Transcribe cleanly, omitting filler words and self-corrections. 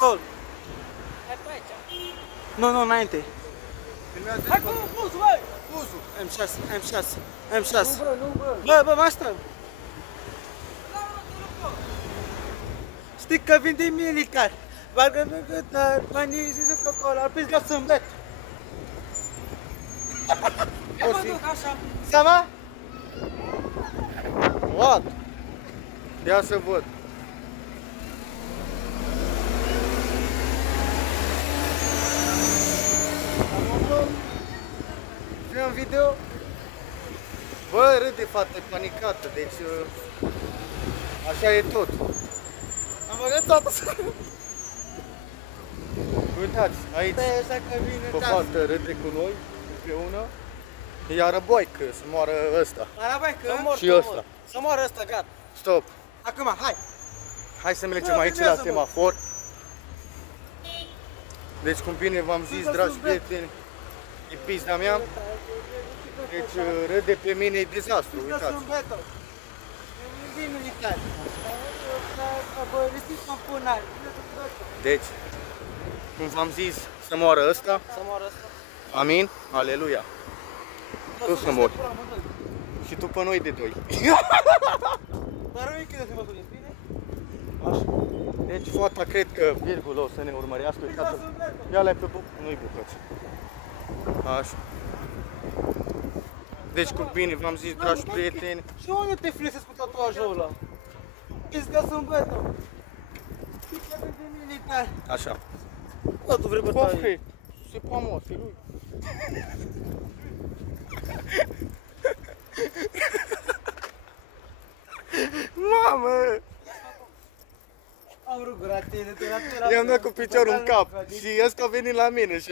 Protocol. Hai pe aici. Nu, înainte. Hai cu buzul, băi! Buzul. M6. Nu, bro. Bă, mai stăm. Știi că vin din militar. Bagă pe gâtar, banii zi de acolo, ar pisca sâmbet. Ia mă duc așa. Ça va? What? Ia să văd. Film video? Bă, râde, fată, e panicată, deci așa e tot. Am băgat toată să... Uitați, aici Stai așa că vine o fată râde cu noi, împreună. Iar boică, să moară ăsta. Arabai, că Și ăsta. Să moară ăsta, gata. Stop. Acum, hai. Hai să mergem Bă, aici la filmează-mă. semafor. Deci, cum bine v-am zis, Să dragi sunt prieteni, e pizda mea. Deci, râde pe mine, e dezastru, Pisca uitați. sâmbetă. Din militar. Bă, ristic mă pun ai. Deci, cum v-am zis, să moară ăsta. Să moară ăsta. Amin? Aleluia. Tu să mori. Și tu pe noi de doi. Dar nu e cât de mă duc, bine? Așa. Deci, fata cred că virgulă o să ne urmărească. Uitați, ia-le pe nu-i bucăți. Așa. Deci, cu bine, v-am zis, dragi prieteni. Și unde te flisesc cu tatuajul ăla? Pisca sâmbetă. Pisca de militar. Așa. Bă, tu vrei bătaie? Cofre, se poate, se lui. Mamă! Am rugat tine, te la I-am dat cu piciorul în cap și ăsta a venit la mine și